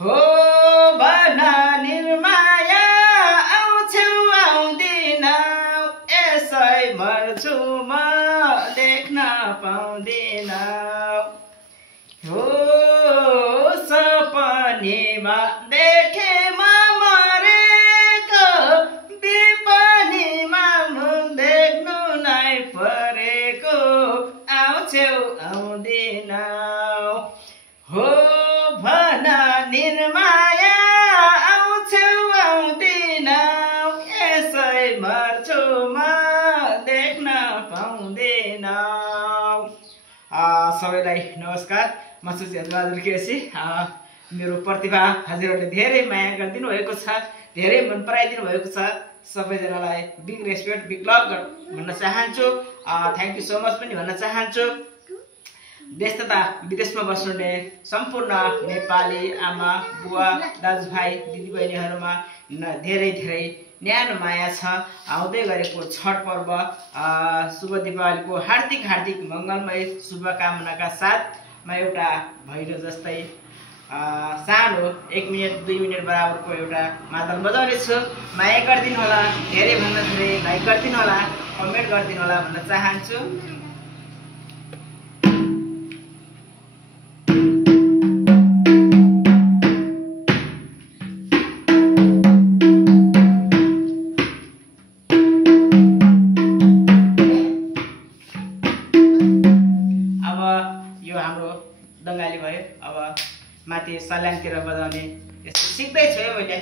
हो भन निर्माया आउँछौ आउँदिनौ यसै मर्छु म देख्न पाउँदिनौ हो सपनीमा देखे म मरेको विपनीमा मुख देख्नु नै परेको आउँछौ आउँदिनौ हो भन निर्माया आउँछौ आउँदिनौ यसै मर्छु म देख्न पाउँदिनौ। सबैलाई नमस्कार, म सुचेतबहादुर केसी। मेरो प्रतिभा हजुरहरूले धेरै माया गरिदिनु भएको छ, धेरै मन पराइदिनु भएको छ। सबैजनालाई बिग रेस्पेक्ट, बिग लभ भन्न चाहन्छु। थ्याङ्क यू सो मच पनि भन्न चाहन्छु। देश तथा विदेशमा बस्नुहुने सम्पूर्ण नेपाली आमा बुवा दाजुभाइ दिदीबहिनीहरूमा धेरै धेरै न्यानो माया छ। आउँदै गरेको छठ पर्व शुभ दीपावलीको हार्दिक हार्दिक मङ्गलमय शुभकामनाका साथ म एउटा भैलो जस्तै सानो 1 मिनट 2 मिनट बराबरको एउटा मादल बजाउने छु। माया गरिदिनु होला, धेरै भन्दा धेरै लाइक गरिदिनु होला, कमेन्ट गरिदिनु होला भन्न चाहन्छु। यो हाम्रो दङ्गाली भयो। अब माथि सल्याङतिर बजाउने यस्तो सिक्दैछु है मैले।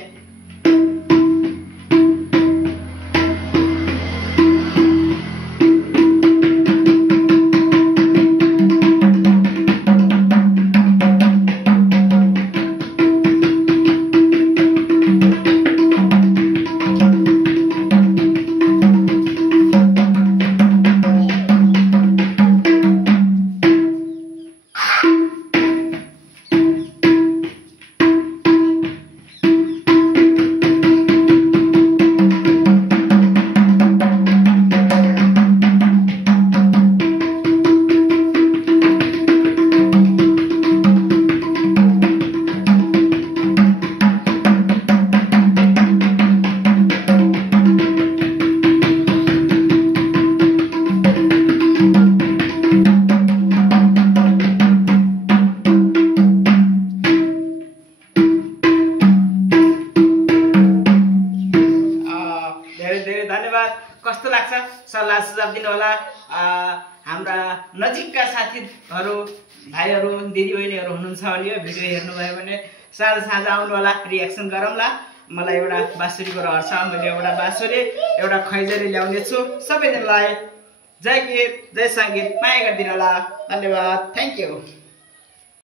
धन्यवाद। कस्तो लाग्छ सल्लाह सुझाव दिनु होला। हाम्रा नजिकका साथीहरू भाइहरू दिदीबहिनीहरू हुनुहुन्छ भने यो भिडियो हेर्नुभयो भने साँझ आउनु होला, रियाक्सन गरौँला। मलाई एउटा बाँसुरीको रहर छ, मैले एउटा बाँसुरी एउटा खैजरी ल्याउने छु। सबैजनालाई जय गीत जय सङ्गीत माया गरिदिनु होला। धन्यवाद, थ्याङ्क यू।